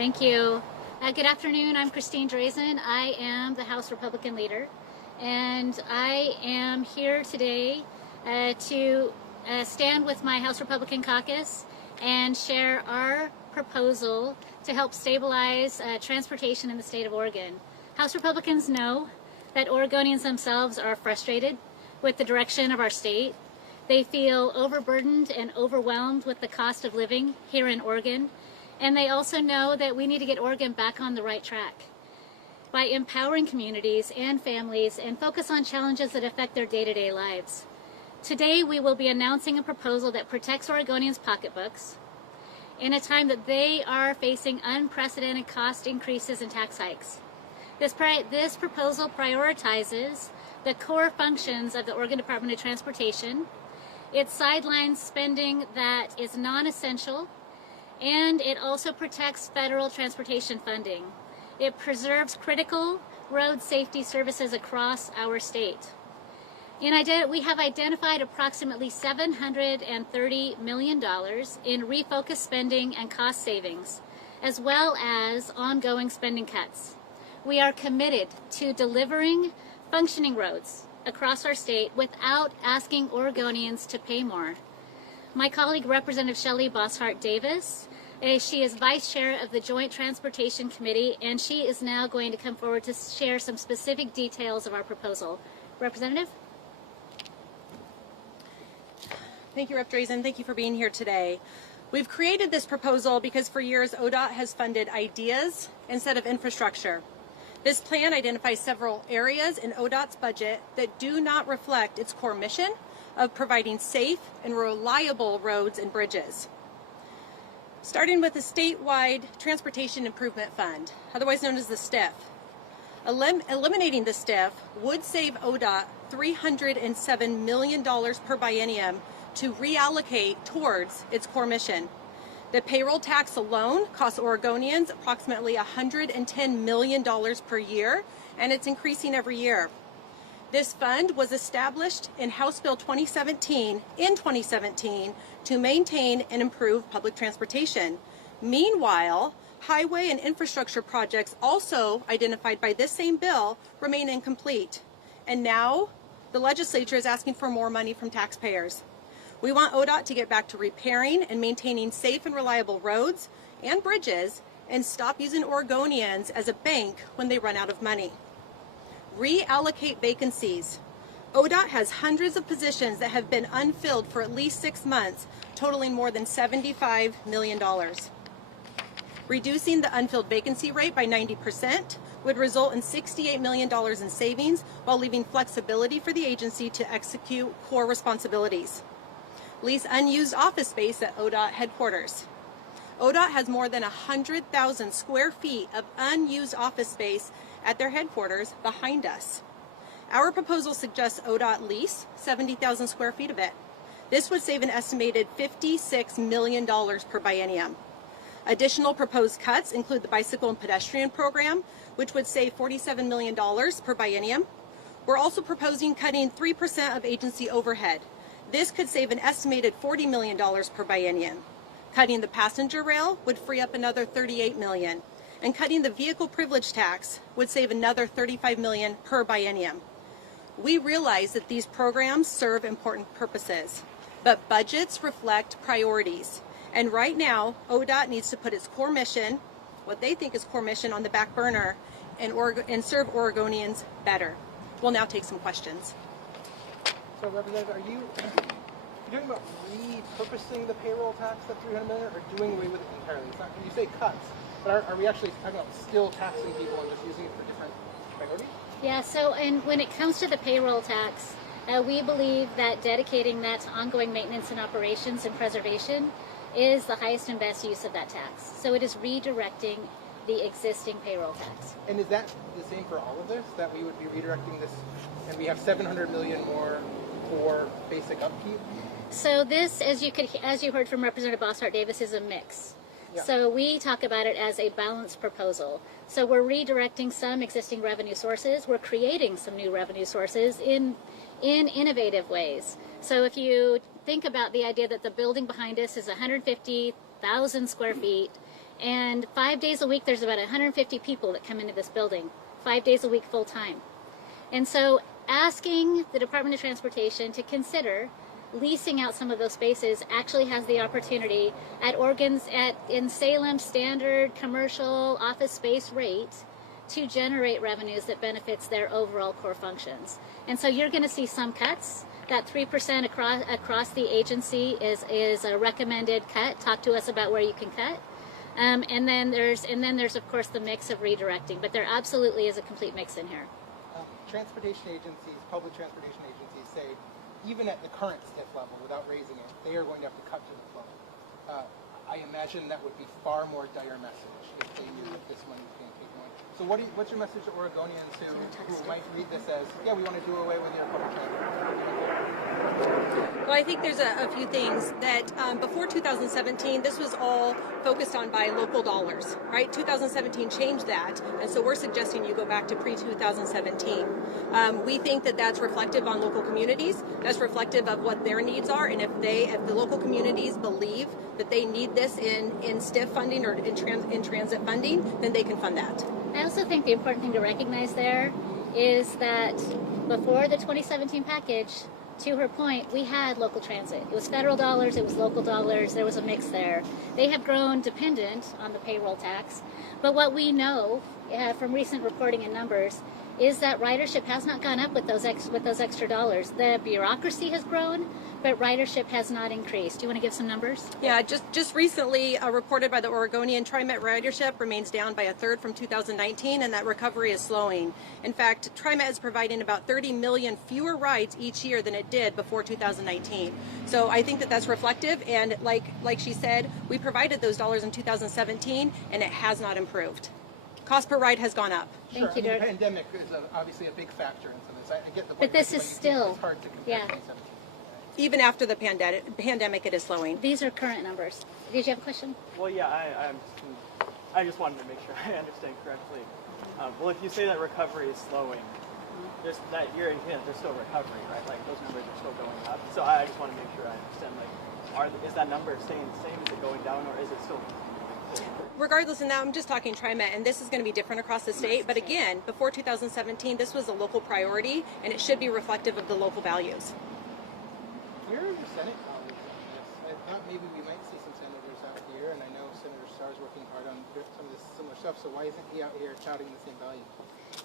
Thank you. Good afternoon. I'm Christine Drezen. I am the House Republican leader, and I am here today to stand with my House Republican caucus and share our proposal to help stabilize transportation in the state of Oregon. House Republicans know that Oregonians themselves are frustrated with the direction of our state. They feel overburdened and overwhelmed with the cost of living here in Oregon. And they also know that we need to get Oregon back on the right track by empowering communities and families and focus on challenges that affect their day-to-day lives. Today, we will be announcing a proposal that protects Oregonians' pocketbooks in a time that they are facing unprecedented cost increases and tax hikes. This proposal prioritizes the core functions of the Oregon Department of Transportation. It sidelines spending that is non-essential, and it also protects federal transportation funding. It preserves critical road safety services across our state. We have identified approximately $730 million in refocused spending and cost savings, as well as ongoing spending cuts. We are committed to delivering functioning roads across our state without asking Oregonians to pay more. My colleague, Representative Shelley Bosshart-Davis, she is Vice Chair of the Joint Transportation Committee, and she is now going to come forward to share some specific details of our proposal. Representative? Thank you, Rep. Drezen. Thank you for being here today. We've created this proposal because for years ODOT has funded ideas instead of infrastructure. This plan identifies several areas in ODOT's budget that do not reflect its core mission of providing safe and reliable roads and bridges. Starting with the statewide Transportation Improvement Fund, otherwise known as the STIF. Eliminating the STIF would save ODOT $307 million per biennium to reallocate towards its core mission. The payroll tax alone costs Oregonians approximately $110 million per year, and it's increasing every year. This fund was established in House Bill 2017 to maintain and improve public transportation. Meanwhile, highway and infrastructure projects also identified by this same bill remain incomplete. And now the legislature is asking for more money from taxpayers. We want ODOT to get back to repairing and maintaining safe and reliable roads and bridges and stop using Oregonians as a bank when they run out of money. Reallocate vacancies. ODOT has hundreds of positions that have been unfilled for at least 6 months, totaling more than $75 million. Reducing the unfilled vacancy rate by 90% would result in $68 million in savings while leaving flexibility for the agency to execute core responsibilities. Lease unused office space at ODOT headquarters. ODOT has more than 100,000 square feet of unused office space at their headquarters behind us. Our proposal suggests ODOT lease 70,000 square feet of it. This would save an estimated $56 million per biennium. Additional proposed cuts include the bicycle and pedestrian program, which would save $47 million per biennium. We're also proposing cutting 3% of agency overhead. This could save an estimated $40 million per biennium. Cutting the passenger rail would free up another $38 million. And cutting the vehicle privilege tax would save another $35 million per biennium. We realize that these programs serve important purposes, but budgets reflect priorities. And right now, ODOT needs to put its core mission, what they think is core mission, on the back burner and serve Oregonians better. We'll now take some questions. So, Representative, are you talking about repurposing the payroll tax, that $300 million, or doing away with it entirely? It's not, when you say cuts, but are we actually talking about still taxing people and just using it for different priorities? Yeah, so when it comes to the payroll tax, we believe that dedicating that to ongoing maintenance and operations and preservation is the highest and best use of that tax. So it is redirecting the existing payroll tax. And is that the same for all of this, that we would be redirecting this, and we have $700 million more for basic upkeep? So this, as you heard from Representative Bosshart-Davis, is a mix. Yeah. So we talk about it as a balanced proposal. So we're redirecting some existing revenue sources. We're creating some new revenue sources in innovative ways. So if you think about the idea that the building behind us is 150,000 square feet, And 5 days a week, there's about 150 people that come into this building, 5 days a week full time. And so asking the Department of Transportation to consider leasing out some of those spaces actually has the opportunity in Salem standard commercial office space rate to generate revenues that benefits their overall core functions. And so you're going to see some cuts. That 3% across the agency is a recommended cut. Talk to us about where you can cut. And then there's of course the mix of redirecting, but there absolutely is a complete mix in here. Transportation agencies, public transportation agencies say, even at the current STIF level, without raising it, they are going to have to cut to the flow. I imagine that would be far more dire message if they knew that this money was being taken away. So what's your message to Oregonians who might read this as, yeah, we want to do away with your public transportation? Well, I think there's a few things that before 2017, this was all focused on by local dollars, right? 2017 changed that, and so we're suggesting you go back to pre-2017. We think that that's reflective on local communities. That's reflective of what their needs are, and if the local communities believe that they need this in STIF funding or in transit funding, then they can fund that. I also think the important thing to recognize there is that before the 2017 package, to her point, we had local transit. It was federal dollars, it was local dollars, there was a mix there. They have grown dependent on the payroll tax, but what we know from recent reporting and numbers is that ridership has not gone up with those extra dollars. The bureaucracy has grown, but ridership has not increased. Do you want to give some numbers? Yeah, just recently reported by the Oregonian, TriMet ridership remains down by a third from 2019, and that recovery is slowing. In fact, TriMet is providing about 30 million fewer rides each year than it did before 2019. So I think that that's reflective, and like she said, we provided those dollars in 2017, and it has not improved. Cost per ride has gone up. Thank you, The Dirk. pandemic is obviously a big factor in some of this. I get the point. But this is still, it's hard to compare yeah. 2017. Even after the pandemic, it is slowing. These are current numbers. Did you have a question? Well, yeah, I just wanted to make sure I understand correctly. Well, if you say that recovery is slowing, there's still recovery, right? Like those numbers are still going up. So I just want to make sure I understand. Like, is that number staying the same? Is it going down, or is it still? Regardless, and now I'm just talking TriMet, and this is going to be different across the state. But again, before 2017, this was a local priority, and it should be reflective of the local values. Where are your Senate colleagues on this? I thought maybe we might see some senators out here, and I know Senator Starr's working hard on some of this similar stuff, so why isn't he out here touting the same value?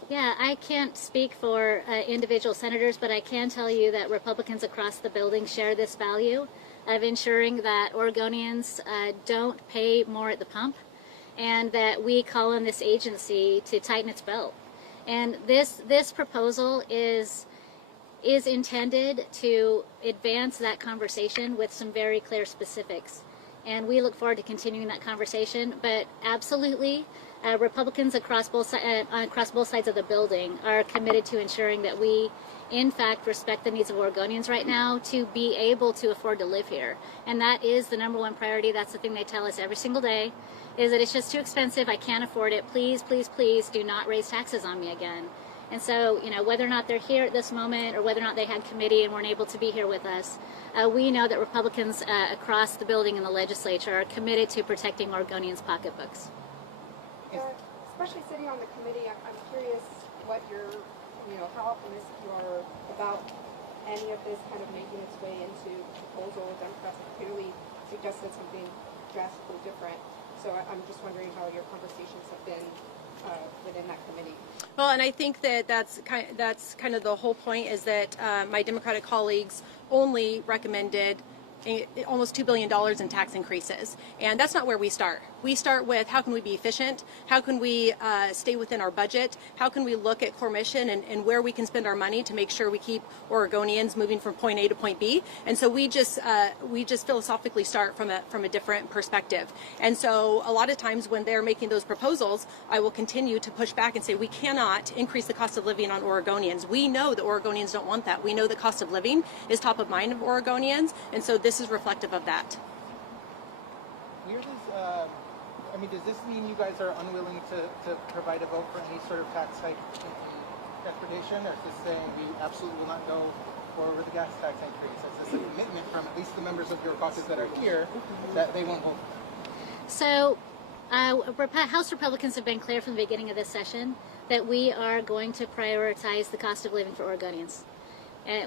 Yeah, I can't speak for individual senators, but I can tell you that Republicans across the building share this value of ensuring that Oregonians don't pay more at the pump, and that we call on this agency to tighten its belt. And this proposal is intended to advance that conversation with some very clear specifics. And we look forward to continuing that conversation. But absolutely, Republicans across both sides of the building are committed to ensuring that we, in fact, respect the needs of Oregonians right now to be able to afford to live here. And that is the number one priority. That's the thing they tell us every single day, is that it's just too expensive. I can't afford it. Please, please, please do not raise taxes on me again. And so, whether or not they're here at this moment or whether or not they had committee and weren't able to be here with us, we know that Republicans across the building in the legislature are committed to protecting Oregonians' pocketbooks. Especially sitting on the committee, I'm curious what how optimistic you are about any of this kind of making its way into proposal. Democrats have clearly suggested something drastically different. So I'm just wondering how your conversations have been within that committee. Well, and I think that that's kind of the whole point, is that my Democratic colleagues only recommended almost $2 billion in tax increases. And that's not where we start. We start with how can we be efficient? How can we stay within our budget? How can we look at core mission and where we can spend our money to make sure we keep Oregonians moving from point A to point B? And so we just philosophically start from a different perspective. And so a lot of times when they're making those proposals, I will continue to push back and say we cannot increase the cost of living on Oregonians. We know that Oregonians don't want that. We know the cost of living is top of mind of Oregonians, and so this is reflective of that. Does this mean you guys are unwilling to provide a vote for any sort of tax hike in transportation, or is this saying we absolutely will not go forward with the gas tax increase? Is this a commitment from at least the members of your caucus that are here that they won't vote? So House Republicans have been clear from the beginning of this session that we are going to prioritize the cost of living for Oregonians.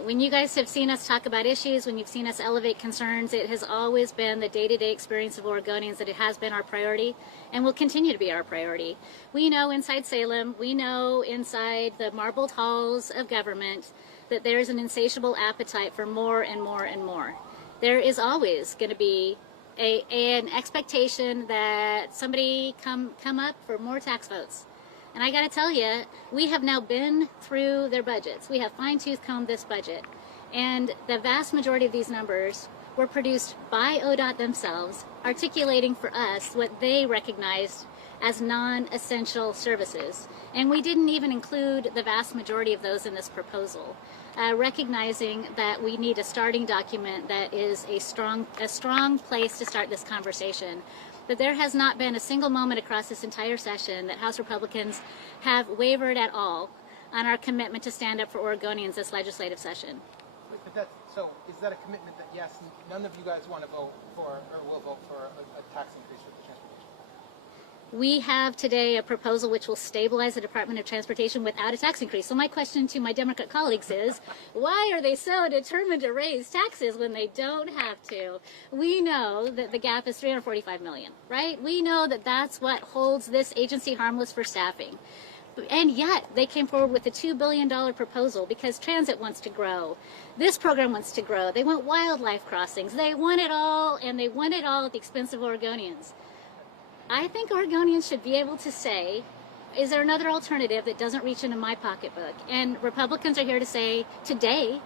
When you guys have seen us talk about issues, when you've seen us elevate concerns, it has always been the day-to-day experience of Oregonians that it has been our priority and will continue to be our priority. We know inside Salem, we know inside the marbled halls of government that there's an insatiable appetite for more and more and more. There is always going to be an expectation that somebody come up for more tax votes. And I got to tell you, we have now been through their budgets. We have fine-tooth combed this budget. And the vast majority of these numbers were produced by ODOT themselves, articulating for us what they recognized as non-essential services. And we didn't even include the vast majority of those in this proposal, recognizing that we need a starting document that is a strong place to start this conversation. But there has not been a single moment across this entire session that House Republicans have wavered at all on our commitment to stand up for Oregonians this legislative session. So is that a commitment that, yes, none of you guys want to vote for or will vote for a tax increase for the transportation? We have today a proposal which will stabilize the Department of Transportation without a tax increase. So my question to my Democrat colleagues is, why are they so determined to raise taxes when they don't have to? We know that the gap is $345 million, right? We know that that's what holds this agency harmless for staffing. And yet they came forward with a $2 billion proposal because transit wants to grow. This program wants to grow. They want wildlife crossings. They want it all, and they want it all at the expense of Oregonians. I think Oregonians should be able to say, is there another alternative that doesn't reach into my pocketbook? And Republicans are here to say, today,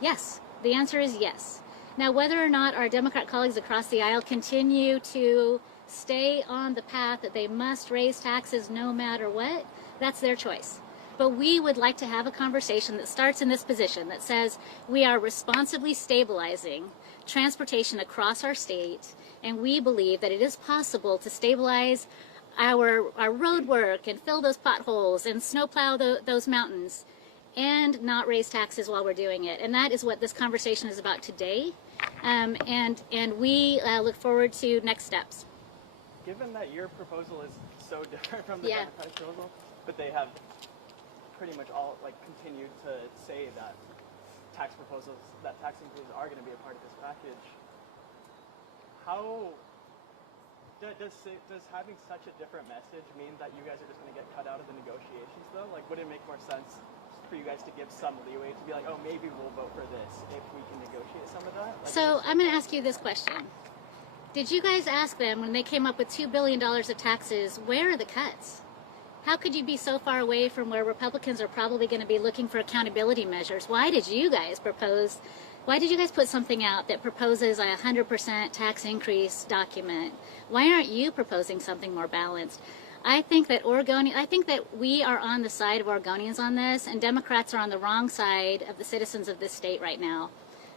yes. The answer is yes. Now, whether or not our Democrat colleagues across the aisle continue to stay on the path that they must raise taxes no matter what, that's their choice. But we would like to have a conversation that starts in this position that says we are responsibly stabilizing transportation across our state, and we believe that it is possible to stabilize our road work and fill those potholes and snowplow those mountains and not raise taxes while we're doing it. And that is what this conversation is about today. And we look forward to next steps. Given that your proposal is so different from the Yeah. Democratic proposal, but they have pretty much all continued to say that tax increases are going to be a part of this package, how does having such a different message mean that you guys are just going to get cut out of the negotiations though? Like, would it make more sense for you guys to give some leeway to be like, oh, maybe we'll vote for this if we can negotiate some of that? So I'm going to ask you this question. Did you guys ask them when they came up with $2 billion of taxes, where are the cuts? How could you be so far away from where Republicans are probably going to be looking for accountability measures? Why did you guys put something out that proposes a 100% tax increase document? Why aren't you proposing something more balanced? I think that we are on the side of Oregonians on this, and Democrats are on the wrong side of the citizens of this state right now.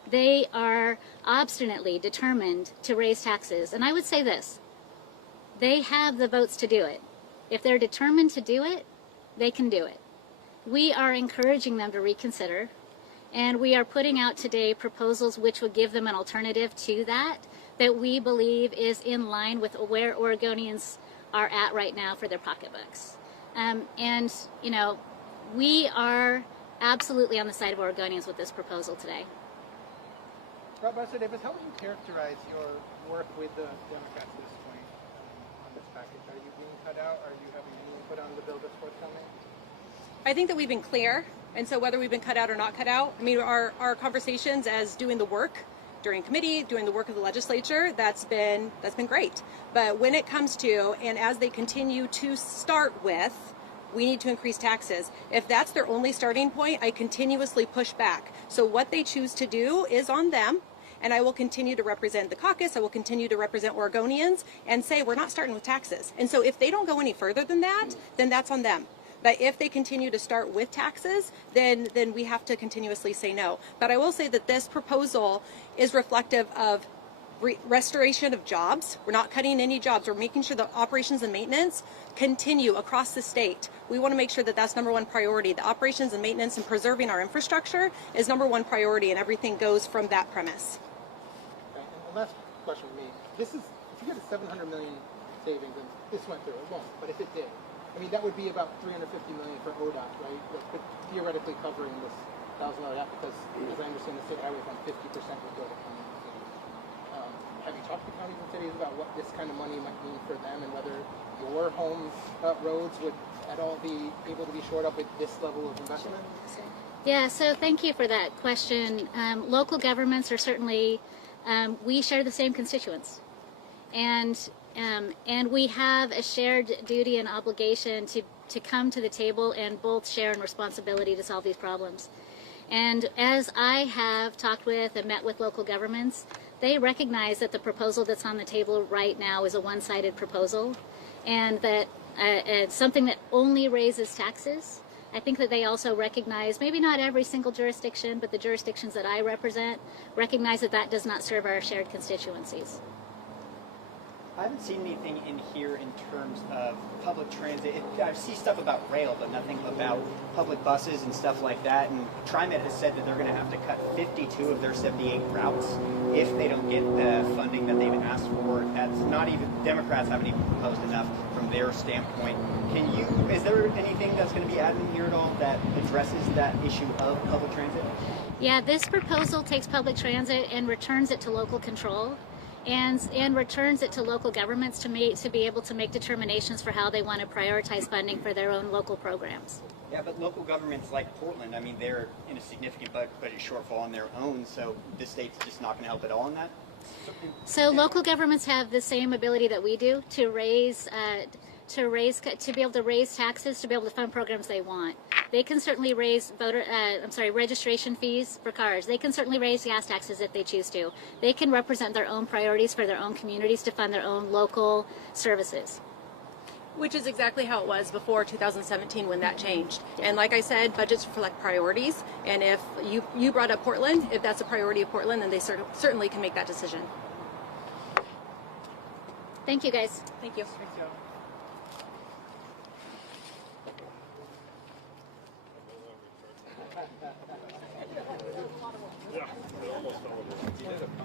They are obstinately determined to raise taxes. And I would say this, they have the votes to do it. If they're determined to do it, they can do it. We are encouraging them to reconsider, and we are putting out today proposals which would give them an alternative to that we believe is in line with where Oregonians are at right now for their pocketbooks. And, you know, we are absolutely on the side of Oregonians with this proposal today. Professor Davis, how would you characterize your work with the Democrats at this point on this package? Are you being cut out? Are you having any input on the bill that's forthcoming? I think that we've been clear, and so whether we've been cut out or not cut out, I mean, our conversations as doing the work during committee, doing the work of the legislature, that's been great. But when it comes to, and as they continue to start with, we need to increase taxes. If that's their only starting point, I continuously push back. So what they choose to do is on them, and I will continue to represent the caucus, I will continue to represent Oregonians, and say we're not starting with taxes. And so if they don't go any further than that, then that's on them. But if they continue to start with taxes, then we have to continuously say no. But I will say that this proposal is reflective of restoration of jobs. We're not cutting any jobs. We're making sure that operations and maintenance continue across the state. We want to make sure that that's number one priority. The operations and maintenance and preserving our infrastructure is number one priority, and everything goes from that premise. Okay, and the last question for me. This is, if you get a $700 million savings, and this went through. It won't, but if it did, I mean, that would be about $350 million for ODOT, right? That could theoretically covering this $1,000 gap, because as I understand the state highway fund, 50% would go to counties and cities. Have you talked to counties and cities about what this kind of money might mean for them, and whether your home's roads would at all be able to be shored up with this level of investment? Yeah, so thank you for that question. Local governments are certainly, we share the same constituents. And we have a shared duty and obligation to come to the table and both share in responsibility to solve these problems. And as I have talked with and met with local governments, they recognize that the proposal that's on the table right now is a one-sided proposal, and that it's something that only raises taxes. I think that they also recognize, maybe not every single jurisdiction, but the jurisdictions that I represent recognize that that does not serve our shared constituencies. I haven't seen anything in here in terms of public transit. I see stuff about rail, but nothing about public buses and stuff like that. And TriMet has said that they're going to have to cut 52 of their 78 routes if they don't get the funding that they've asked for. That's not even, Democrats haven't even proposed enough from their standpoint. Is there anything that's going to be added in here at all that addresses that issue of public transit? Yeah, this proposal takes public transit and returns it to local control. And returns it to local governments to be able to make determinations for how they want to prioritize funding for their own local programs. Yeah, but local governments like Portland, I mean, they're in a significant budget shortfall on their own, so the state's just not going to help at all in that? So local governments have the same ability that we do to be able to raise taxes to be able to fund programs they want. They can certainly raise registration fees for cars. They can certainly raise gas taxes if they choose to. They can represent their own priorities for their own communities to fund their own local services. Which is exactly how it was before 2017 when that changed. And like I said, budgets reflect priorities. And if you brought up Portland, if that's a priority of Portland, then they certainly can make that decision. Thank you, guys. Thank you. Yeah, almost all of it.